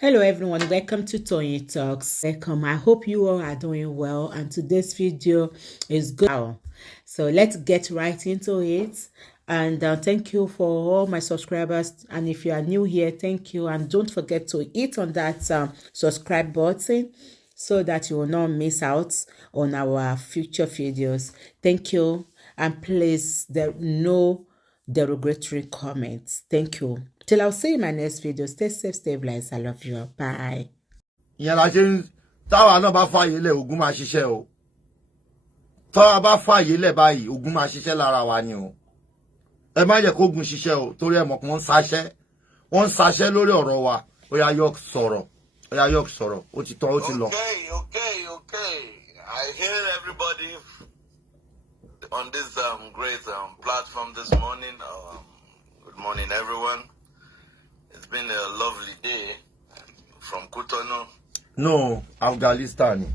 Hello everyone, welcome to Tony Talks. Welcome. I hope you all are doing well and today's video is good. So let's get right into it. And thank you for all my subscribers. And if you are new here, thank you. And don't forget to hit on that subscribe button so that you will not miss out on our future videos. Thank you. And please, there no derogatory comments. Thank you. Till I'll see you in my next video. Stay safe, stay blessed. I love you. Bye. ìyẹn la ṣe ń táwa náà bá fààyè lẹ̀ ogun máa ṣiṣẹ́ o táwa bá fààyè lẹ̀ báyìí ogun máa ṣiṣẹ́ lára wa ni o ẹ má jẹ́ kó ogun ṣiṣẹ́ o torí ẹ mọ̀ pé wọ́n ń ṣaṣẹ́ lórí ọ̀rọ̀ wa ó yá yọ sọ̀rọ̀ ó ti tán ó ti lọ. Okay. I hear everybody on this great platform this morning. Good morning, everyone. It's been a lovely day from Cotonou. No, Afghanistan.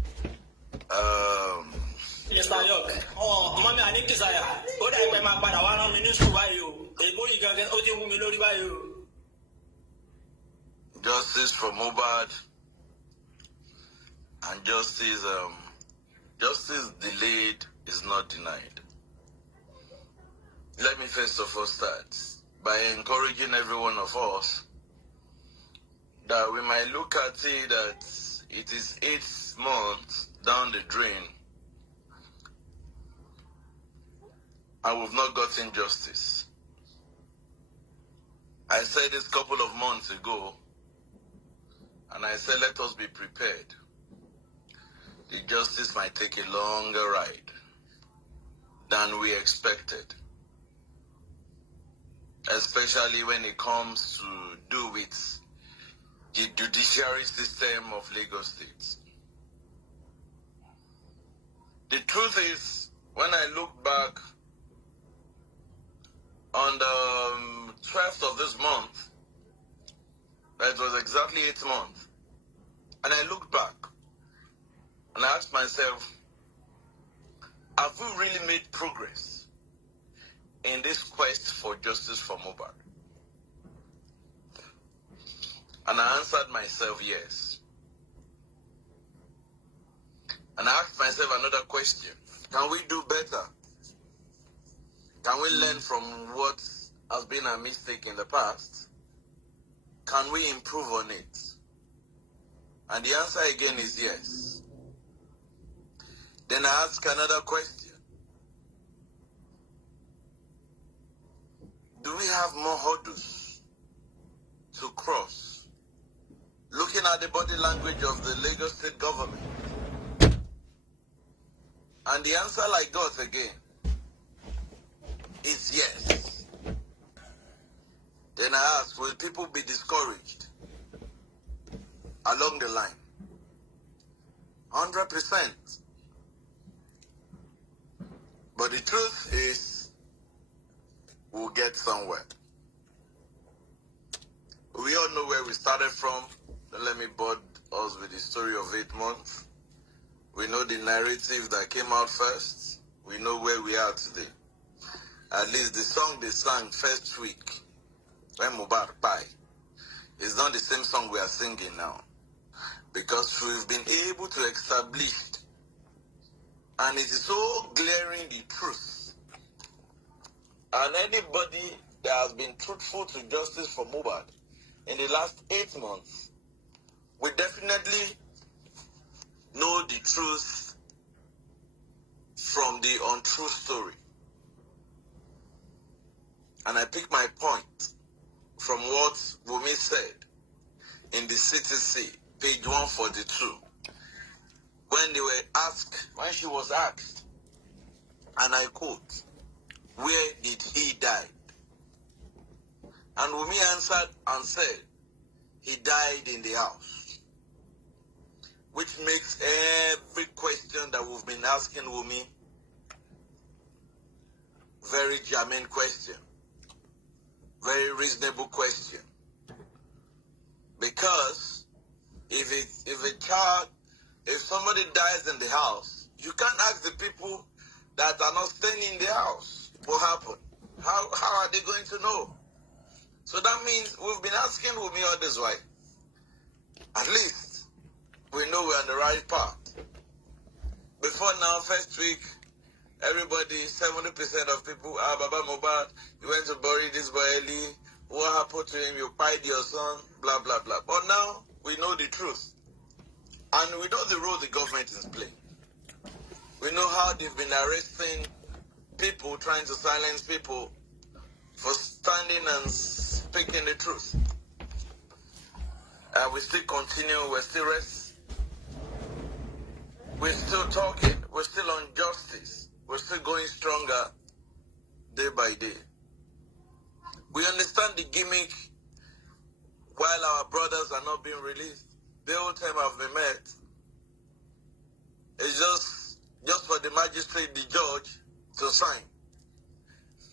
Mr. York, mommy, I need to say, what I wear my father, one minister, why you? The boy you can get out of me, why you? Justice for Muhbad and justice delayed is not denied. Let me first of all start by encouraging every one of us that we might look at it that it is 8 months down the drain and we've not gotten justice. I said this a couple of months ago, and I said let us be prepared. The justice might take a longer ride than we expected, especially when it comes to do with the judiciary system of Lagos State. The truth is, when I look back on the 12th of this month, that was exactly 8 months, and I looked back and I asked myself, have we really made progress in this quest for justice for Muhbad? And I answered myself, yes. And I asked myself another question. Can we do better? Can we learn from what has been a mistake in the past? Can we improve on it? And the answer again is yes. Then I ask another question. Do we have more hurdles to cross? Looking at the body language of the Lagos State government. And the answer I got again is yes. Then I asked, will people be discouraged along the line? 100%. But the truth is, we'll get somewhere. We all know where we started from. Don't let me bore us with the story of 8 months. We know the narrative that came out first. We know where we are today. At least the song they sang first week, when Muhbad died, is not the same song we are singing now. Because we've been able to establish, and it is so glaring the truth. And anybody that has been truthful to justice for Muhbad in the last 8 months, we definitely know the truth from the untrue story. And I pick my point from what Wumi said in the CTC, page 142, when she was asked, and I quote, where did he die? And Wumi answered and said, he died in the house. Which makes every question that we've been asking Wumi very germane question, very reasonable question. Because if somebody dies in the house, you can't ask the people that are not staying in the house what happened. How are they going to know? So that means we've been asking Wumi all this while. At least we know we're on the right path. Before now, first week, everybody, 70% of people, Baba Muhbad, you went to bury this boy early. What happened to him? You pied your son, blah, blah, blah. But now, we know the truth. And we know the role the government is playing. We know how they've been arresting people, trying to silence people for standing and speaking the truth. And we still continue, we're still we're still talking, we're still on justice, we're still going stronger day by day. We understand the gimmick while our brothers are not being released. The whole time have been met. It's just for the magistrate, the judge, to sign.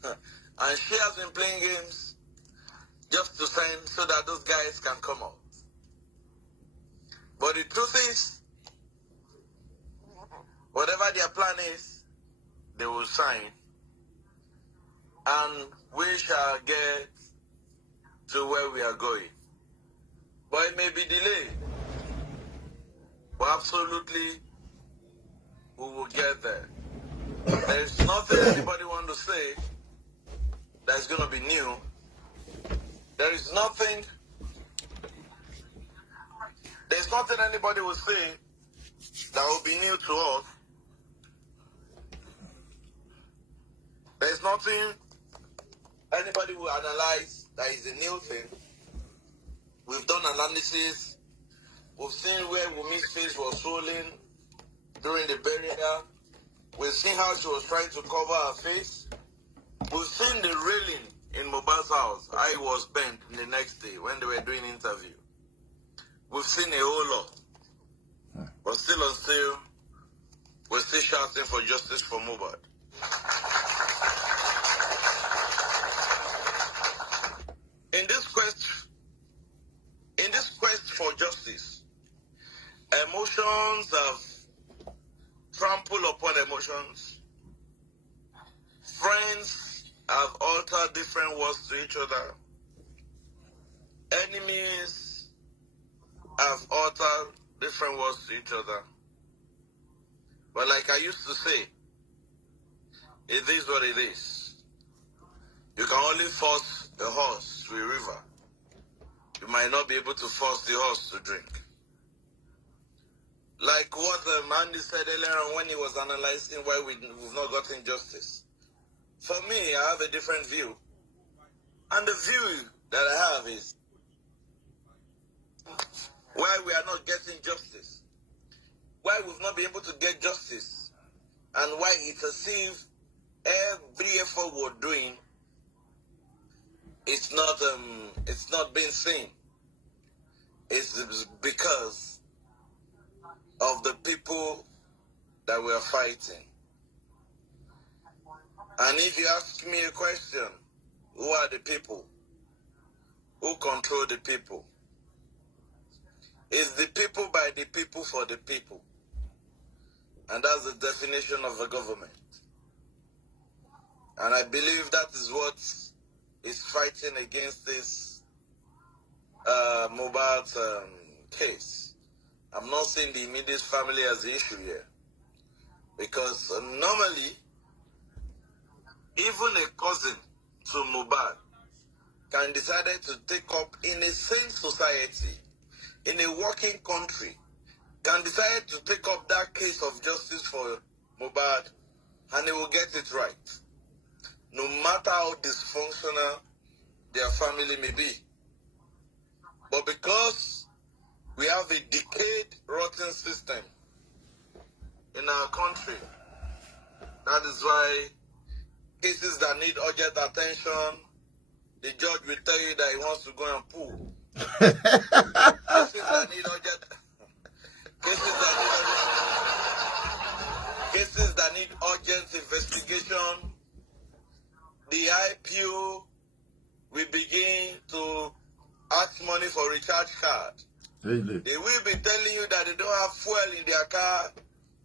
And she has been playing games just to sign so that those guys can come out. But the truth is, whatever their plan is, they will sign. And we shall get to where we are going. But it may be delayed. But absolutely, we will get there. There is nothing anybody wants to say that's going to be new. There's nothing anybody will say that will be new to us. There's nothing anybody will analyze that is a new thing. We've done analysis. We've seen where Wumi's face was swollen during the burial. We've seen how she was trying to cover her face. We've seen the railing in Muhbad's house. How it was bent the next day when they were doing interview. We've seen a whole lot. But still, we're still shouting for justice for Muhbad. In this quest for justice, emotions have trampled upon emotions. Friends have altered different words to each other. Enemies have altered different words to each other. But like I used to say, it is what it is. You can only force a horse to a river. You might not be able to force the horse to drink. Like what Mandy said earlier on when he was analyzing why we've not gotten justice. For me, I have a different view. And the view that I have is why we are not getting justice. Why we've not been able to get justice. And why it's as if every effort we're doing, it's not being seen. It's because of the people that we're fighting. And if you ask me a question, who are the people? Who control the people? It's the people by the people for the people. And that's the definition of a government. And I believe that is what is fighting against this Muhbad case. I'm not seeing the immediate family as the issue here. Because normally, even a cousin to Muhbad can decide to take up in a sane society, in a working country, can decide to take up that case of justice for Muhbad, and they will get it right. No matter how dysfunctional their family may be. But because we have a decayed, rotten system in our country, that is why cases that need urgent attention, the judge will tell you that he wants to go and pull. Cases that need urgent investigation, the IPO will begin to ask money for recharge card. Really? They will be telling you that they don't have fuel in their car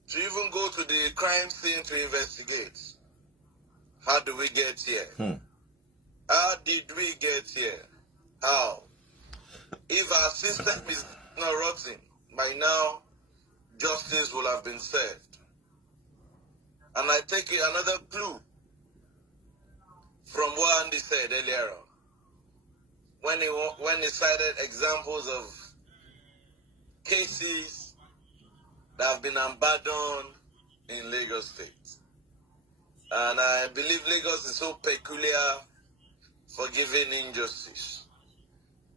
to even go to the crime scene to investigate. How do we get here? How did we get here? How? If our system is not rotting. By now, justice will have been served. And I take another clue from what Andy said earlier on, when he cited examples of cases that have been abandoned in Lagos State. And I believe Lagos is so peculiar for giving injustice.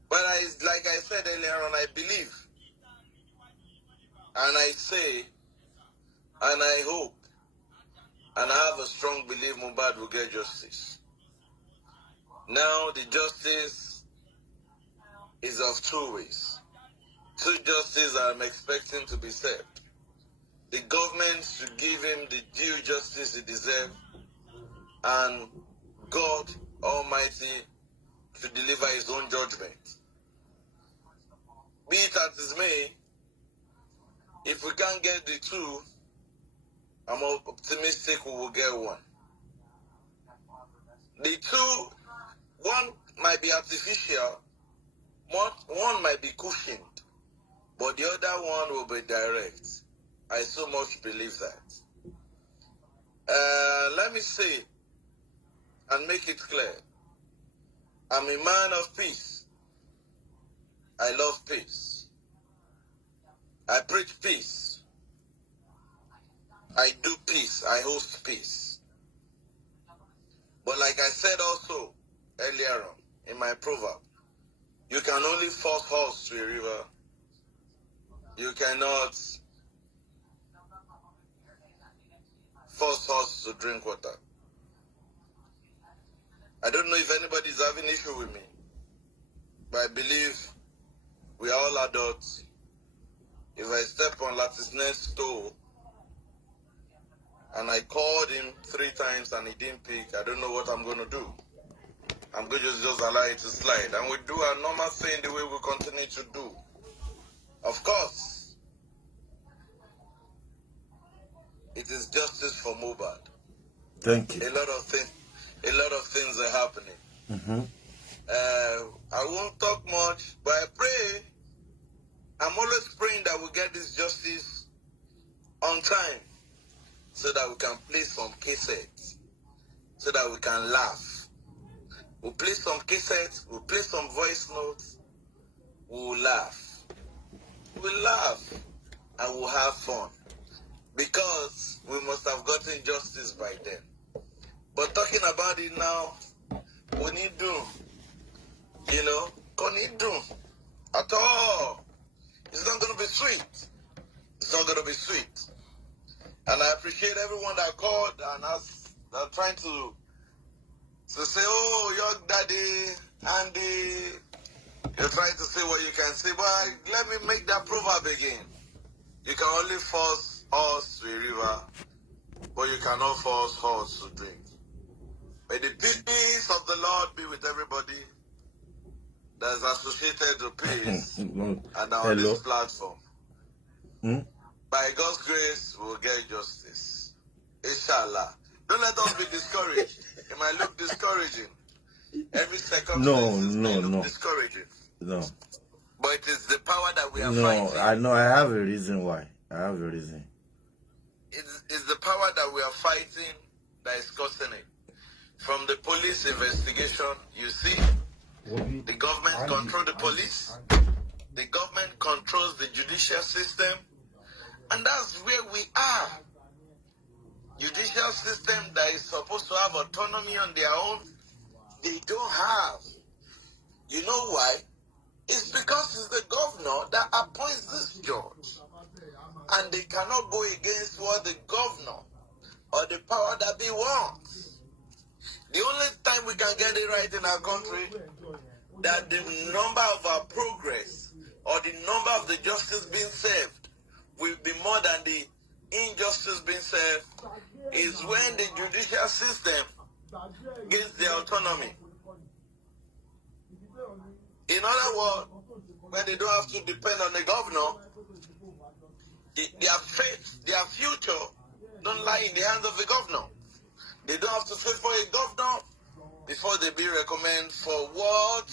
But like I said earlier on, I believe, and I say, and I hope, and I have a strong belief Muhbad will get justice. Now the justice is of two ways. Two justices I'm expecting to be served. The government should give him the due justice he deserves, and God Almighty to deliver his own judgment. Be it as it may, if we can't get the two, I'm optimistic we will get one. The two, one might be artificial, one might be cushioned, but the other one will be direct. I so much believe that. Let me say and make it clear. I'm a man of peace. I love peace. I preach peace. I do peace. I host peace. But like I said also earlier on in my proverb, you can only force horse to a river. You cannot force horse to drink water. I don't know if anybody's having issue with me, but I believe we are all adults. If I step on Latisnet's toe and I called him 3 times and he didn't pick, I don't know what I'm going to do. I'm going to just allow it to slide. And we do our normal thing the way we continue to do. Of course, it is justice for Muhbad. Thank you. A lot of things are happening. Mm-hmm. I won't talk much, but I pray. I'm always praying that we get this justice on time, so that we can play some cassettes, so that we can laugh. We'll play some cassettes, we'll play some voice notes, we'll laugh. We'll laugh and we'll have fun, because we must have gotten justice by then. But talking about it now, we need to, can't do at all. It's not going to be sweet. It's not going to be sweet. And I appreciate everyone that called and are trying to say, oh, your daddy, Andy, you're trying to say what you can say. But let me make that proverb again. You can only force horse to a river, but you cannot force horse to drink. May the peace of the Lord be with everybody that is associated to peace and on this platform. By God's grace, we will get justice. Inshallah. Don't let us be discouraged. It might look discouraging. Every circumstance may look discouraging. No. But it is the power that we are fighting. fighting. I know. I have a reason why. It's the power that we are fighting that is causing it. From the police investigation, you see, the government controls the police. The government controls the judicial system. And that's where we are. Judicial system that is supposed to have autonomy on their own, they don't have. You know why? It's because it's the governor that appoints this judge. And they cannot go against what the governor or the power that they want. The only time we can get it right in our country, that the number of our progress or the number of the justice being served will be more than the injustice being served, is when the judicial system gets their autonomy. In other words, when they don't have to depend on the governor, their fate, their future don't lie in the hands of the governor. They don't have to wait for a governor before they be recommended for what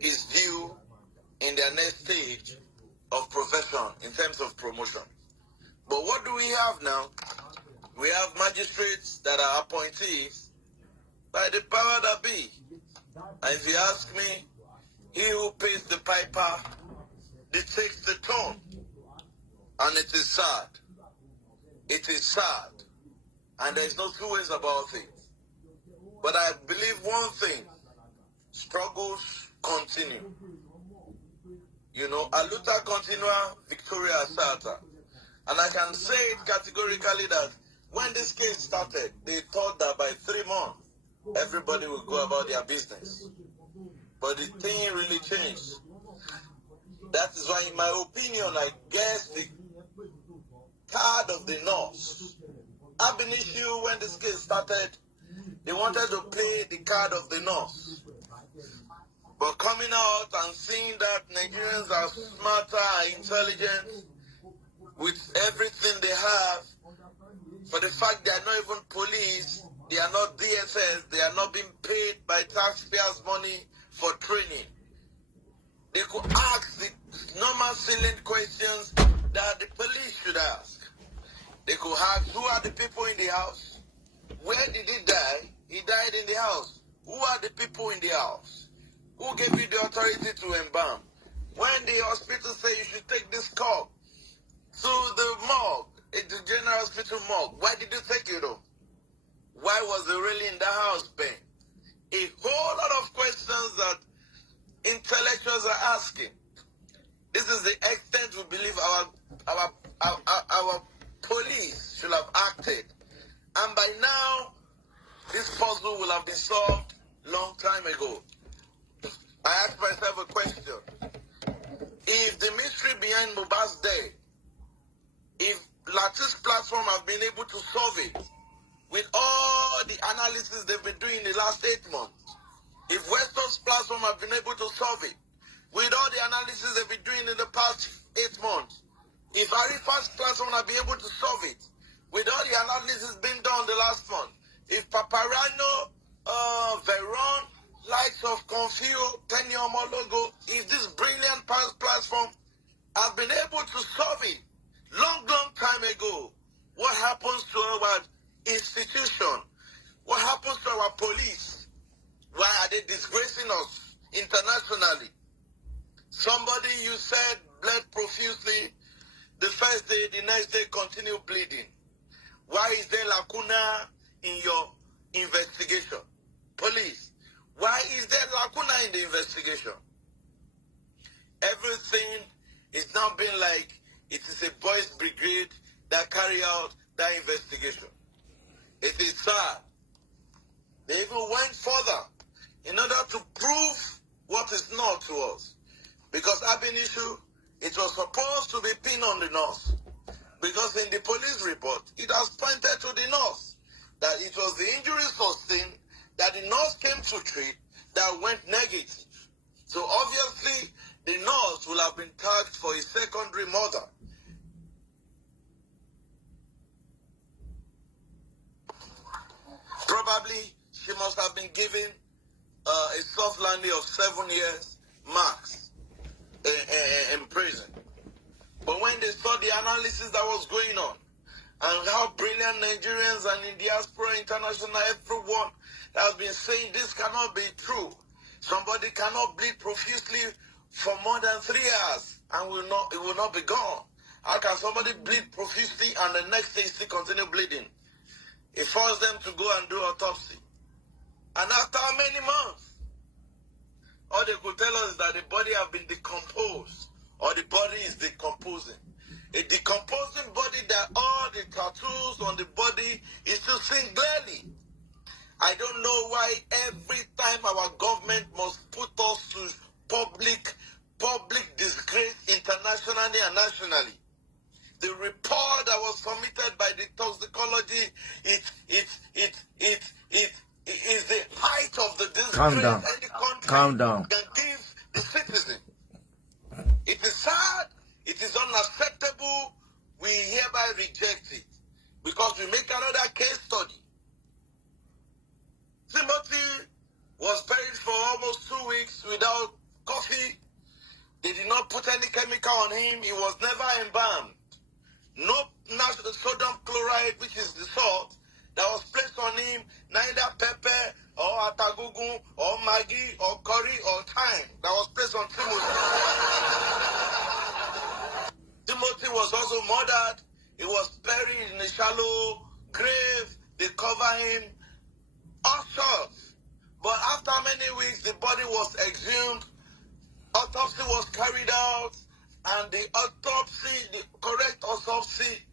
is due in their next stage of profession in terms of promotion. But what do we have now? We have magistrates that are appointees by the power that be. And if you ask me, he who pays the piper dictates the tone. And it is sad. It is sad. And there's no two ways about it. But I believe one thing, struggles continue. You know, a luta continua, victoria asata. And I can say it categorically that when this case started, they thought that by 3 months, everybody will go about their business. But the thing really changed. That is why, in my opinion, I guess the card of the North. Ab initio, when this case started, they wanted to play the card of the North. But coming out and seeing that Nigerians are smarter and intelligent with everything they have, for the fact they are not even police, they are not DSS, they are not being paid by taxpayers' money for training. They could ask the normal salient questions that the police should ask. They could ask, who are the people in the house? Where did he die? He died in the house. Who are the people in the house? Who gave you the authority to embalm? When the hospital say you should take this corpse to the morgue, the general hospital morgue, why did you take it though? Why was it really in the house, Ben? A whole lot of questions that intellectuals are asking. This is the extent we believe our police should have acted. And by now, this puzzle will have been solved long time ago. I asked myself a question. If the mystery behind Muhbad's death, if Latif's platform have been able to solve it, with all the analysis they've been doing in the last 8 months, if Weston's platform have been able to solve it, with all the analysis they've been doing in the past 8 months, if Arifa's platform have been able to solve it, with all the analysis being done the last month, if Paparano, Veron, likes of Confio, Penny Omologo, if this brilliant platform have been able to solve it long time ago, what happens to our institution? What happens to our police? Why are they disgracing us internationally? Somebody you said bled profusely the first day, the next day continue bleeding. Why is there lacuna in your investigation? Police, why is there lacuna in the investigation? Everything is now being like it is a boys' brigade that carry out that investigation. It is sad. They even went further in order to prove what is not to us. Because ab initio, it was supposed to be pinned on the North. Because in the police report, it has pointed to the North that it was the injury sustained that the North came to treat that went negative. So obviously, the North will have been tagged for a secondary murder. Probably, she must have been given a soft landing of 7 years max in prison. But when they saw the analysis that was going on, and how brilliant Nigerians and in diaspora international, everyone has been saying this cannot be true. Somebody cannot bleed profusely for more than 3 hours and it will not be gone. How can somebody bleed profusely and the next day still continue bleeding? It forced them to go and do autopsy. And after how many months? All they could tell us is that the body have been decomposed, or the body is decomposing. A decomposing body that all the tattoos on the body is still seen clearly. I don't know why every time our government must put us to public disgrace internationally and nationally. The report that was submitted by the toxicology, it is the height of the disgrace Calm down. any country Calm down. can give the citizen. It is sad. It is unacceptable. We hereby reject it because we make another case study. Timothy was buried for almost 2 weeks without coffee. The not put any chemical on him. He was never embalmed. No sodium chloride, which is the salt, that was placed on him, neither pepper or atagugu or maggi or curry or thyme that was placed on Timothy. Timothy was also murdered. He was buried in a shallow grave. They cover him, all sorts. But after many weeks, the body was exhumed. Autopsy was carried out, and the correct autopsy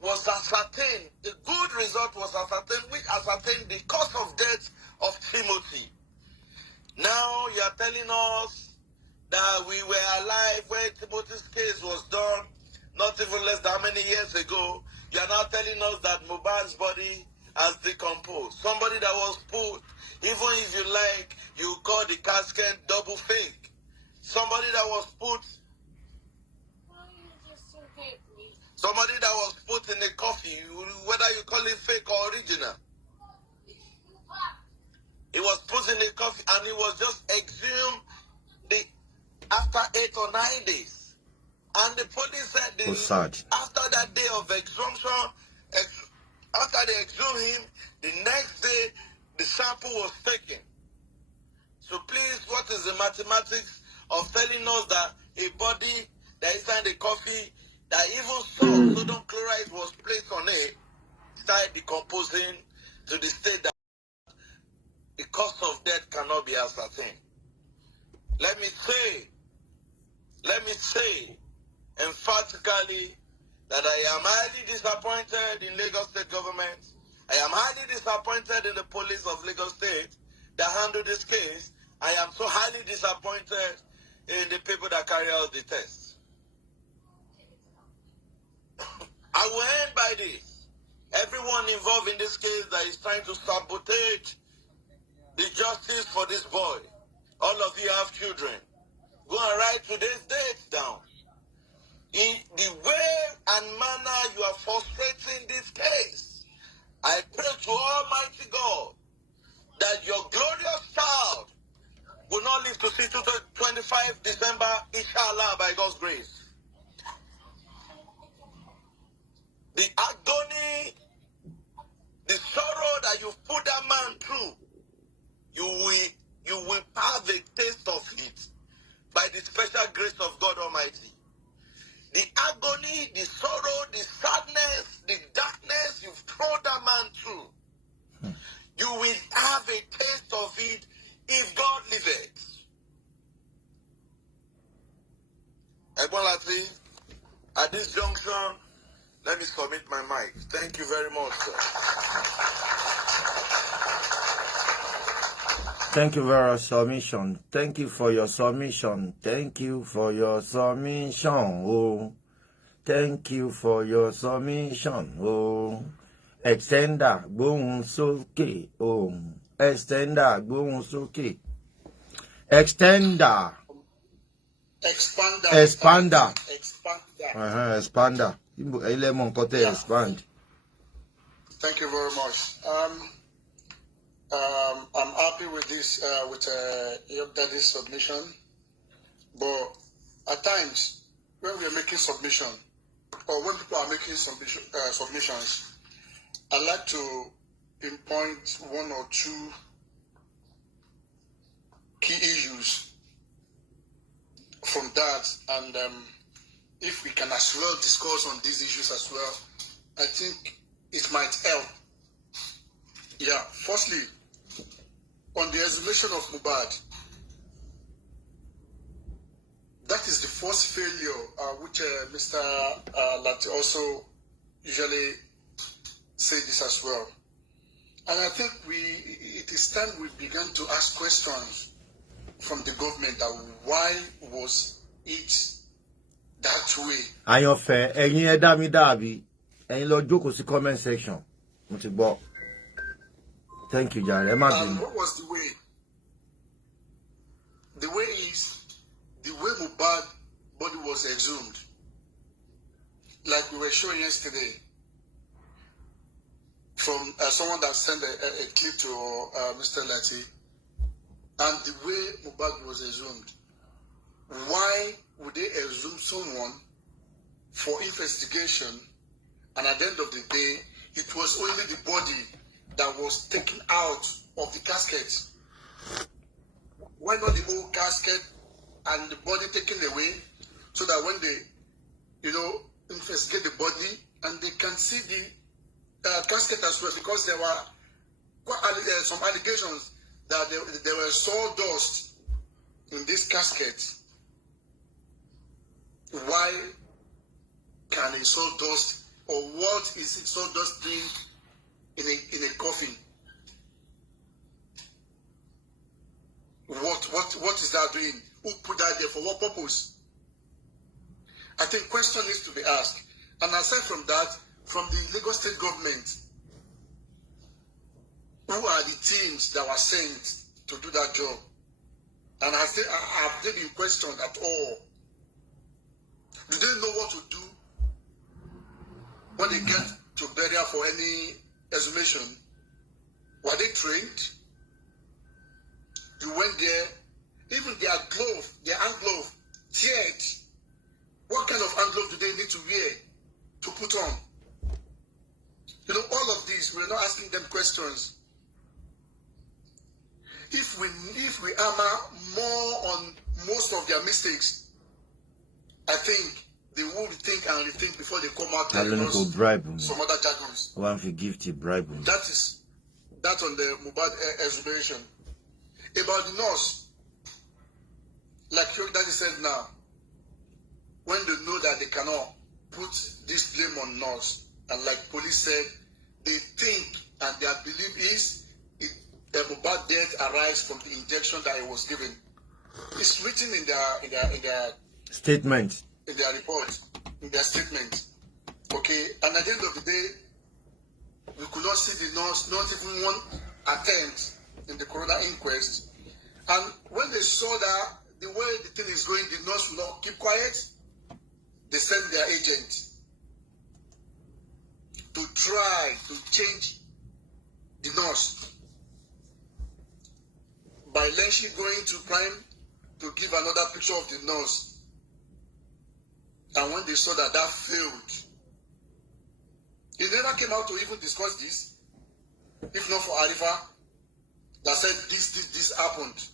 was ascertained. The good result was ascertained, which ascertained the cause of death of Timothy. Now you are telling us that we were alive when Timothy's case was done, not even less than how many years ago. You are now telling us that Muhbad's body has decomposed. Somebody that was put, even if you like, you call the casket double fake. Somebody that was put in a coffin, whether you call it fake or original. He was put in a coffin and he was just exhumed after 8 or 9 days. And the police said after that day of exhumption, after they exhumed him, the next day the sample was taken. So please, what is the mathematics of telling us that a body that is inside the coffee, that even sodium chloride was placed on it, started decomposing to the state that the cause of death cannot be ascertained? Let me say emphatically that I am highly disappointed in Lagos State government. I am highly disappointed in the police of Lagos State that handled this case. I am so highly disappointed in the people that carry out the test. I will end by this. Everyone involved in this case that is trying to sabotage the justice for this boy. All of you have children. Go and write today's date down. In the way and manner you are frustrating this case, I pray to Almighty God that your glorious child will not live to see 25 December, inshallah, by God's grace. The agony, the sorrow that you've put that man through, you will have a taste of it by the special grace of God Almighty. The agony, the sorrow, the sadness, the darkness you've thrown that man through, you will have a taste of it if God liveth. Ebolati, at this junction, let me submit my mic. Thank you very much, sir. Thank you for your submission. Thank you for your submission. Thank you for your submission. Oh, thank you for your submission. Oh, extender, gbóhùn sókè. Oh, extender, gbóhùn sókè. Extender. Expander. Expander. Expand. Thank you very much. I'm happy with this, with your daddy's submission. But at times, when we are making submission, or when people are making submissions, I like to pinpoint one or two key issues from that, and if we can as well discuss on these issues as well, I think it might help. Yeah, firstly, on the exhumation of Muhbad, that is the first failure, which Mr. Lati also usually say this as well. And I think it is time we began to ask questions from the government that why was it that way? Àyànfẹ́, ẹ̀yin ẹ dá mi dàbí, ẹ̀yin lọ jókòó sí comment section. Mo ti gbọ́. Thank you, Jare. And what was the way? The way is the way Muhbad body was exhumed, like we were showing yesterday, from someone that sent a clip to Mr. Lati, and the way Muhbad was exhumed. why would they exhume someone for investigation, and at the end of the day, it was only the body that was taken out of the casket? Why not the whole casket and the body taken away, so that when they, investigate the body and they can see the casket as well? Because there were some allegations that there were sawdust in this casket. Why can a sawdust, or what is it sawdust doing in a coffin? What is that doing? Who put that there? For what purpose? I think question needs to be asked. And aside from that, from the Lagos State government, who are the teams that were sent to do that job? And have they been questioned at all? Do they know what to do when they get to burial for any exhumation? Were they trained? You went there, even their hand glove, teared. What kind of hand glove do they need to wear to put on? All of these, we're not asking them questions. If we hammer more on most of their mistakes, I think they will think and rethink before they come out there. Some other jargons. One for gift bribe. That's on the Muhbad exhibition. About the nurse, like your daddy said now, when they know that they cannot put this blame on nurse, and like police said, they think and their belief is the Muhbad death arises from the injection that he was given. It's written in their statement, in their report, in their statement. Okay, and at the end of the day, we could not see the nurse, not even one attempt in the coroner inquest. And when they saw that the way the thing is going, the nurse will not keep quiet, they sent their agent to try to change the nurse by Lenshi going to crime to give another picture of the nurse. And when they saw that failed, he never came out to even discuss this, if not for Arifa, that said this happened.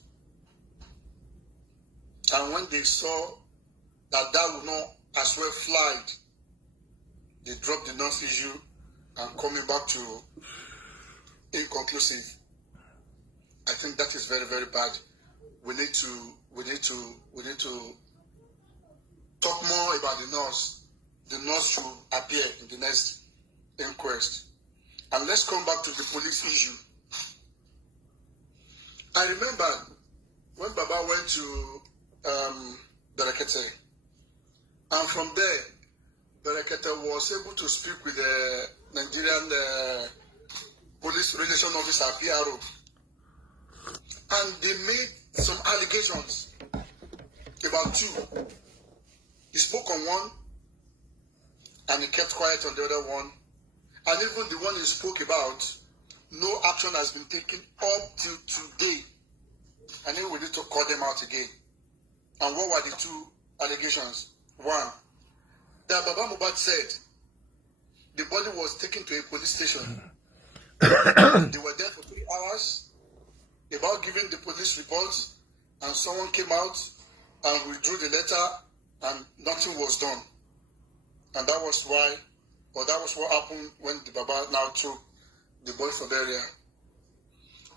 And when they saw that would not as well fly, they dropped the nurse issue and coming back to inconclusive. I think that is very, very bad. We need to talk more about the nurse. The nurse should appear in the next inquest. And let's come back to the police issue. I remember when Baba went to Berekete, and from there, Berekete was able to speak with the Nigerian police relation officer, PRO, and they made some allegations about two. He spoke on one, and he kept quiet on the other one, and even the one he spoke about, no action has been taken up till today. And then we need to call them out again. And what were the two allegations? One, that Baba Muhbad said the body was taken to a police station. They were there for 3 hours, about giving the police reports, and someone came out and withdrew the letter, and nothing was done. And that was what happened when the Baba now took the boy for burial.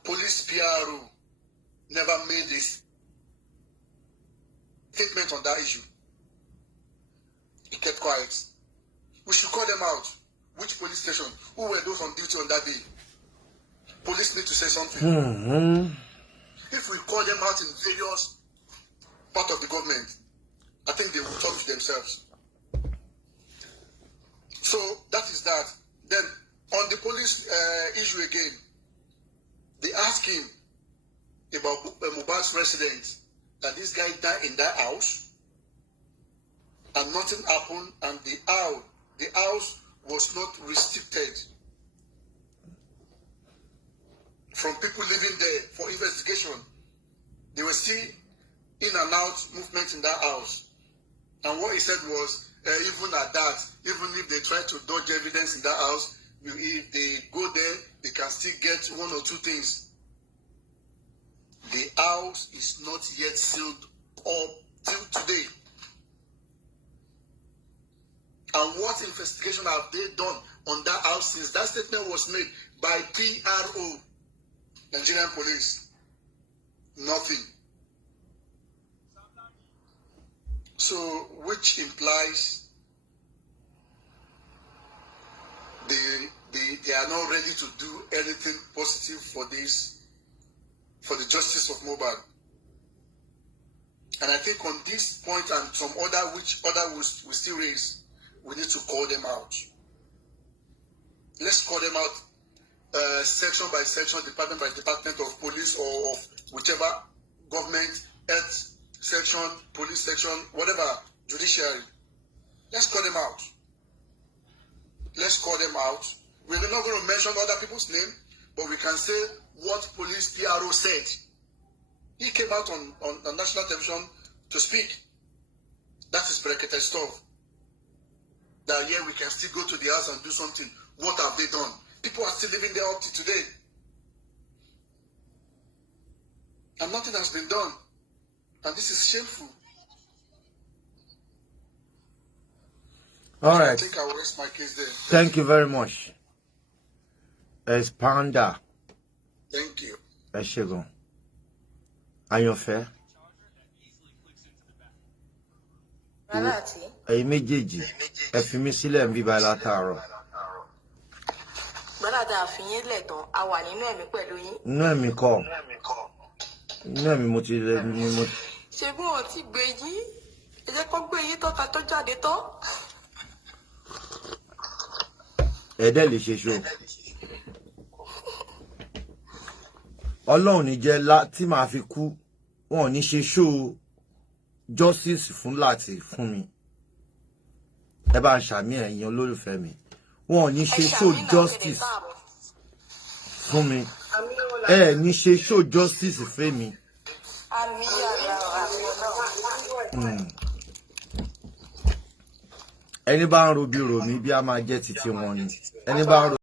Police PRO never made this statement on that issue. He kept quiet. We should call them out. Which police station? Who were those on duty on that day? Police need to say something. If we call them out in various parts of the government, I think they will talk to themselves. So that is that. Then on the police issue again, they asked him about Muhbad's residence, that this guy died in that house, and nothing happened, and the house was not restricted from people living there for investigation. They were still in and out movement in that house. And what he said was, even at that, even if they try to dodge evidence in that house, if they go there, they can still get one or two things. The house is not yet sealed up till today. And what investigation have they done on that house since that statement was made by PRO, Nigerian police? Nothing. So, which implies they are not ready to do anything positive for this, for the justice of Muhbad. And I think on this point and some other which other we still raise, we need to call them out. Let's call them out section by section, department by department of police or of whichever government, health section, police section, whatever, judiciary. Let's call them out. Let's call them out. We're not going to mention other people's name, but we can say what police PRO said. He came out on national television to speak. That is bracketed stuff. That yeah, we can still go to the house and do something. What have they done? People are still living there up to today. And nothing has been done. And this is shameful. All right. I think I will rest my case there. Thank you very much. Expanda. Thank you. Eshegon. Àyànfẹ́. Ẹ̀yin méjèèjì, ẹ fi mí sílẹ̀ ń bí báyìí látàárọ̀. Bọ́lá àfihàn lẹ̀tàn, a wà nínú ẹ̀mí pẹ̀lú yín. Inú ẹ̀mí kọ́. Inú ẹ̀mí mo ti rẹ̀ ni mo. Ṣé bí wọ́n ti gbé yín? Ẹ jẹ́ kó gbé yín tọ́ka tó jáde tán. Ẹ̀dẹ́ lè ṣe ṣó. Ọlọ́run ní jẹ́ tí màá fi kú, wọn ò ní ṣe ṣó justice fún láti fún mi. Ẹ bá ń ṣàmì ẹ̀yin olólùfẹ́ mi. Wọn ò ní ṣe ṣó justice fún mi. Ẹ ní ṣe ṣó justice fún mi. Ẹni bá ń ro bí ro mi bí a máa jẹ́ títí wọn ni. Ẹni bá ń ro